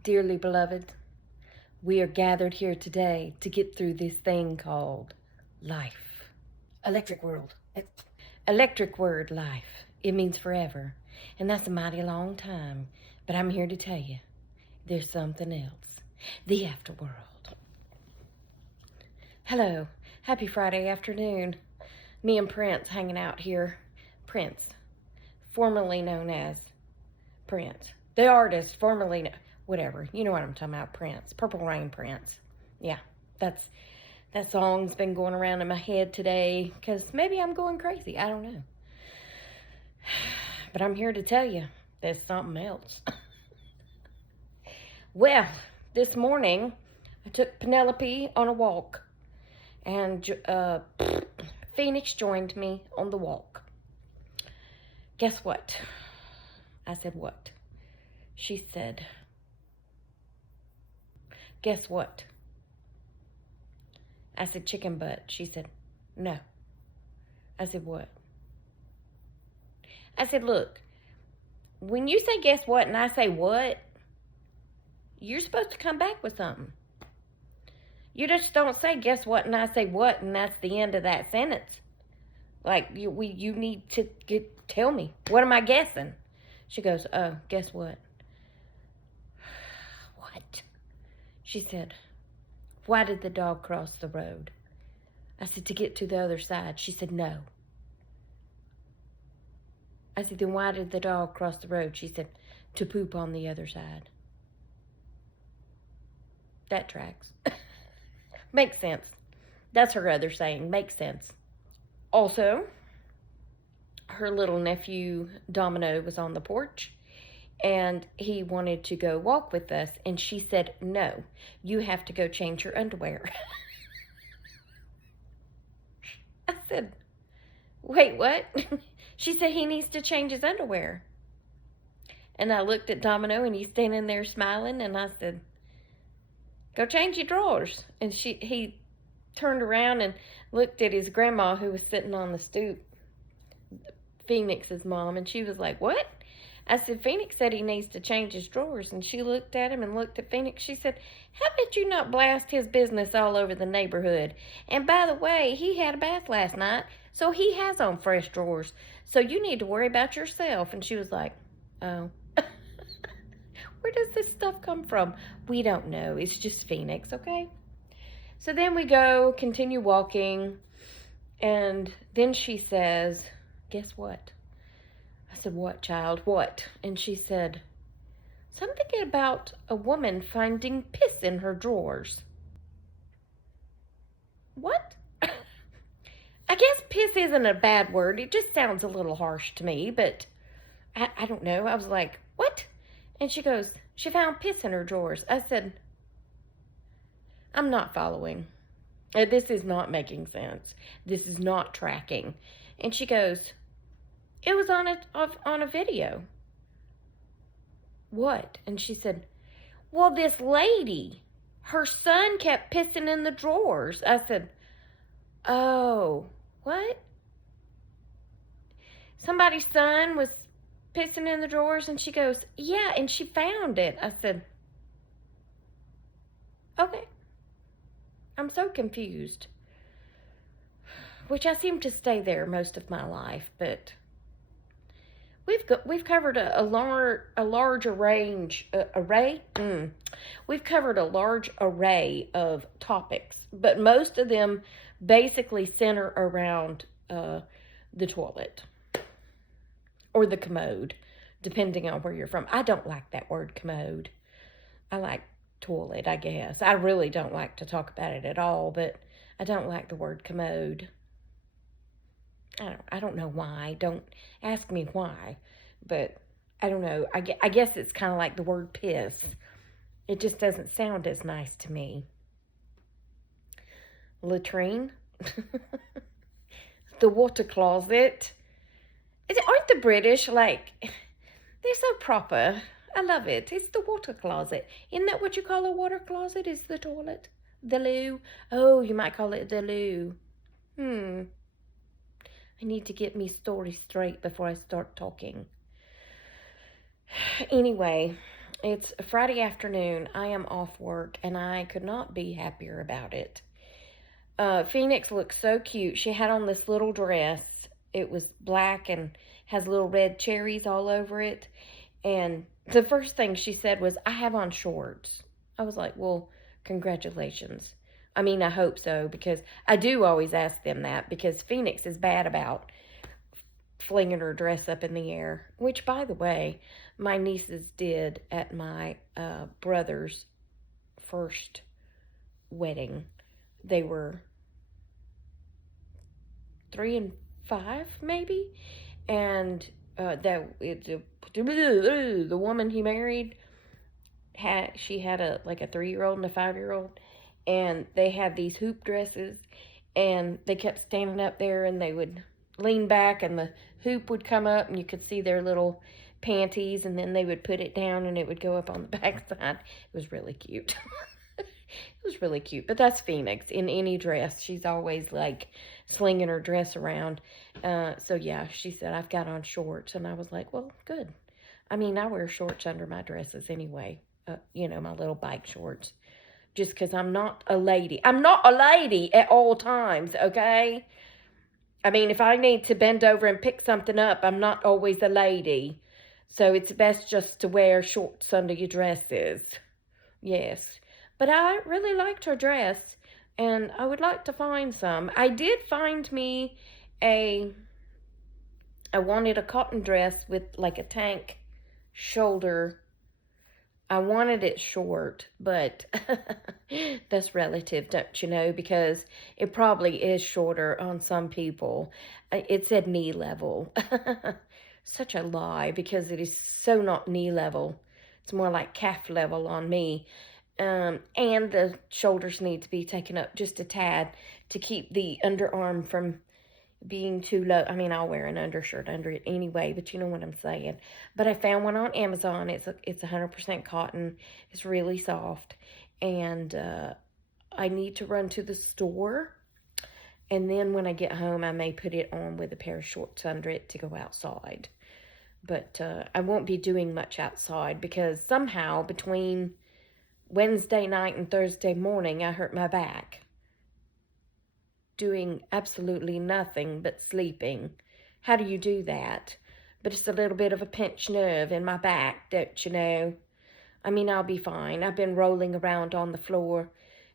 Dearly beloved, we are gathered here today to get through this thing called life. Electric world. Electric word, life. It means forever, and that's a mighty long time. But I'm here to tell you, there's something else. The afterworld. Hello. Happy Friday afternoon. Me and Prince hanging out here. Prince, formerly known as Prince. The artist formerly whatever. You know what I'm talking about, Prince. Purple Rain Prince. Yeah, that song's been going around in my head today because maybe I'm going crazy. I don't know. But I'm here to tell you there's something else. Well, this morning I took Penelope on a walk, and Phoenix joined me on the walk. Guess what? I said, what? She said, guess what? I said, chicken butt. She said, no. I said, what? I said, look, when you say guess what and I say what, you're supposed to come back with something. You just don't say guess what and I say what and that's the end of that sentence. Like, you need to tell me. What am I guessing? She goes, oh, guess what? What? She said, why did the dog cross the road? I said, to get to the other side. She said, no. I said, then why did the dog cross the road? She said, to poop on the other side. That tracks. Makes sense. That's her other saying. Makes sense. Also, her little nephew, Domino, was on the porch, and he wanted to go walk with us, and she said, no, you have to go change your underwear. I said, wait, what? She said he needs to change his underwear. And I looked at Domino, and he's standing there smiling, and I said, go change your drawers. And he turned around and looked at his grandma, who was sitting on the stoop, Phoenix's mom, and she was like, what? I said, Phoenix said he needs to change his drawers. And she looked at him and looked at Phoenix. She said, how about you not blast his business all over the neighborhood? And by the way, he had a bath last night, so he has on fresh drawers. So you need to worry about yourself. And she was like, oh. Where does this stuff come from? We don't know. It's just Phoenix, okay? So then we go, continue walking, and then she says, guess what? I said, what, child? What? And she said, something about a woman finding piss in her drawers. What? I guess piss isn't a bad word. It just sounds a little harsh to me, but I don't know. I was like, what? And she goes, she found piss in her drawers. I said, I'm not following. This is not making sense. This is not tracking. And she goes, it was on a video. What? And she said, well, this lady, her son kept pissing in the drawers. I said, oh, what? Somebody's son was pissing in the drawers? And she goes, yeah, and she found it. I said, okay. I'm so confused. Which I seem to stay there most of my life, but we've covered a large array. We've covered a large array of topics, but most of them basically center around the toilet or the commode, depending on where you're from. I don't like that word commode. I like toilet, I guess. I really don't like to talk about it at all, but I don't like the word commode. I don't know why. Don't ask me why, but I don't know. I guess it's kind of like the word piss. It just doesn't sound as nice to me. Latrine. The water closet. Aren't the British like, they're so proper. I love it. It's the water closet. Isn't that what you call a water closet? Is the toilet? The loo? Oh, you might call it the loo. I need to get me story straight before I start talking. Anyway, It's Friday afternoon. I am off work, and I could not be happier about it. Phoenix looked so cute. She had on this little dress. It was black and has little red cherries all over it. And the first thing she said was, I have on shorts. I was like, well, congratulations. I mean, I hope so, because I do always ask them that, because Phoenix is bad about flinging her dress up in the air, which, by the way, my nieces did at my brother's first wedding. They were 3 and 5, maybe, and the woman he married had a 3-year-old and a 5-year-old, and they had these hoop dresses, and they kept standing up there, and they would lean back, and the hoop would come up, and you could see their little panties, and then they would put it down, and it would go up on the backside. It was really cute. It was really cute. But that's Phoenix in any dress. She's always like slinging her dress around. So yeah, she said, I've got on shorts. And I was like, well, good. I mean, I wear shorts under my dresses anyway. My little bike shorts. Just because I'm not a lady. I'm not a lady at all times, okay? I mean, if I need to bend over and pick something up, I'm not always a lady. So it's best just to wear shorts under your dresses. Yes. But I really liked her dress, and I would like to find some. I did find me I wanted a cotton dress with like a tank shoulder. I wanted it short, but that's relative, don't you know, because it probably is shorter on some people. It said knee level. Such a lie, because it is so not knee level. It's more like calf level on me. And the shoulders need to be taken up just a tad to keep the underarm from being too low. I mean, I'll wear an undershirt under it anyway, but you know what I'm saying. But I found one on Amazon. It's 100% cotton. It's really soft. And I need to run to the store. And then when I get home, I may put it on with a pair of shorts under it to go outside. But I won't be doing much outside, because somehow between Wednesday night and Thursday morning, I hurt my back. Doing absolutely nothing but sleeping. How do you do that? But it's a little bit of a pinched nerve in my back, don't you know? I mean, I'll be fine. I've been rolling around on the floor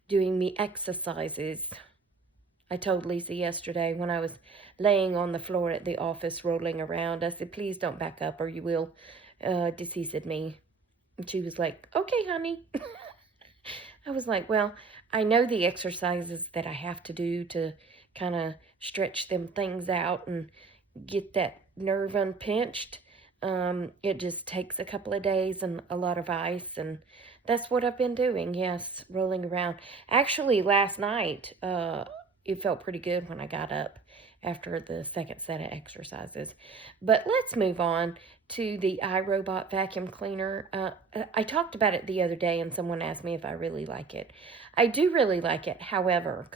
doing me exercises. I told Lisa yesterday when I was laying on the floor at the office rolling around, I said, please don't back up or you will disease me. And she was like, okay, honey. I was like, well, I know the exercises that I have to do to kind of stretch them things out and get that nerve unpinched. It just takes a couple of days and a lot of ice, and that's what I've been doing. Yes, rolling around. Actually, last night, it felt pretty good when I got up after the second set of exercises. But let's move on to the iRobot vacuum cleaner. I talked about it the other day, and someone asked me if I really like it. I do really like it. However,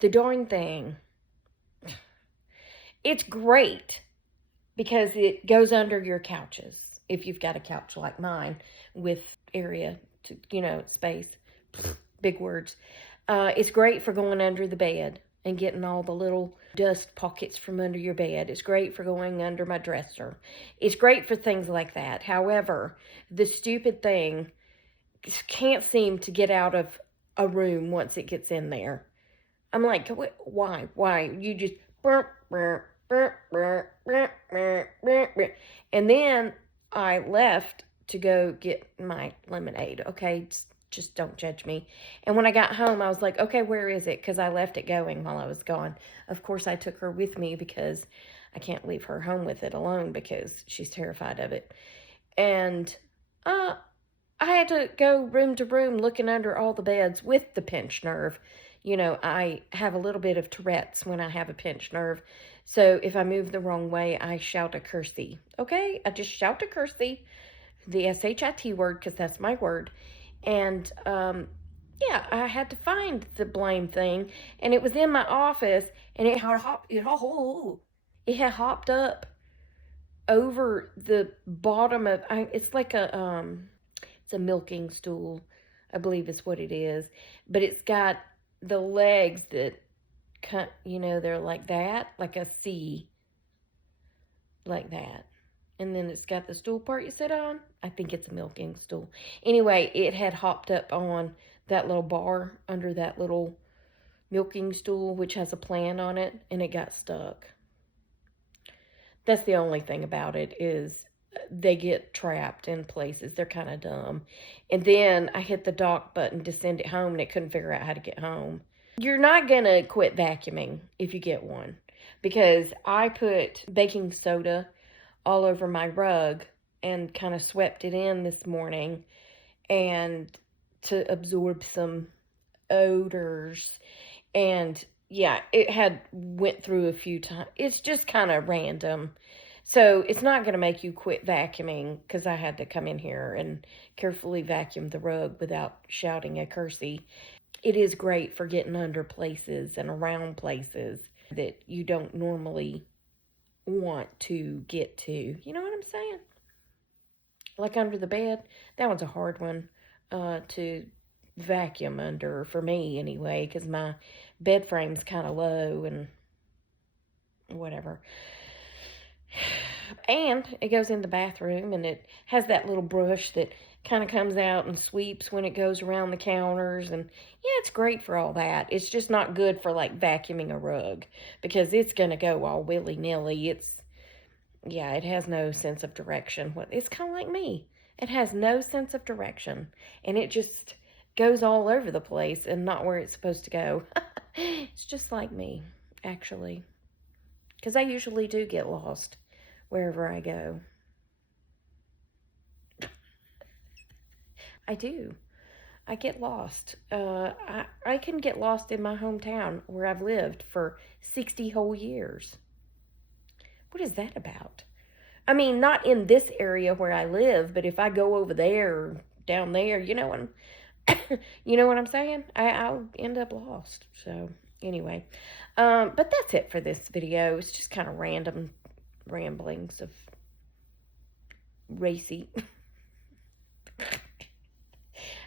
the darn thing, it's great because it goes under your couches. If you've got a couch like mine with area to, space, big words. It's great for going under the bed and getting all the little dust pockets from under your bed. It's great for going under my dresser. It's great for things like that. However, the stupid thing can't seem to get out of a room once it gets in there. I'm like, why? You just... And then I left to go get my lemonade, okay? Just don't judge me. And when I got home, I was like, okay, where is it? Because I left it going while I was gone. Of course, I took her with me because I can't leave her home with it alone because she's terrified of it. And I had to go room to room looking under all the beds with the pinched nerve. I have a little bit of Tourette's when I have a pinched nerve. So if I move the wrong way, I shout a cursey. Okay? I just shout a cursey. The S-H-I-T word, because that's my word. And, I had to find the blame thing. And it was in my office. And it had hopped up over the bottom of, it's like it's a milking stool, I believe is what it is. But it's got the legs that cut, they're like that, like a C, like that. And then it's got the stool part you sit on. I think it's a milking stool. Anyway, it had hopped up on that little bar under that little milking stool, which has a plant on it, and it got stuck. That's the only thing about it, is they get trapped in places. They're kind of dumb. And then I hit the dock button to send it home, and it couldn't figure out how to get home. You're not going to quit vacuuming if you get one, because I put baking soda all over my rug and kind of swept it in this morning, and to absorb some odors. And yeah, it had went through a few times. It's just kind of random. So it's not going to make you quit vacuuming, because I had to come in here and carefully vacuum the rug without shouting a cursey. It is great for getting under places and around places that you don't normally want to get to. You know what I'm saying? Like under the bed. That one's a hard one to vacuum under, for me anyway, because my bed frame's kind of low and whatever. And it goes in the bathroom, and it has that little brush that kind of comes out and sweeps when it goes around the counters. And yeah, it's great for all that. It's just not good for like vacuuming a rug, because it's going to go all willy-nilly. It has no sense of direction. It's kind of like me. It has no sense of direction, and it just goes all over the place and not where it's supposed to go. It's just like me, actually, because I usually do get lost wherever I go. I do. I get lost. I can get lost in my hometown where I've lived for 60 whole years. What is that about? I mean, not in this area where I live, but if I go over there or down there, you know what I'm saying? I'll end up lost. So anyway, but that's it for this video. It's just kind of random ramblings of Raci.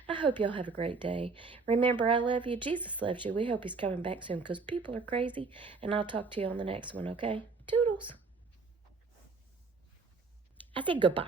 I hope y'all have a great day. Remember, I love you. Jesus loves you. We hope he's coming back soon, because people are crazy. And I'll talk to you on the next one, okay? Toodles. I said goodbye.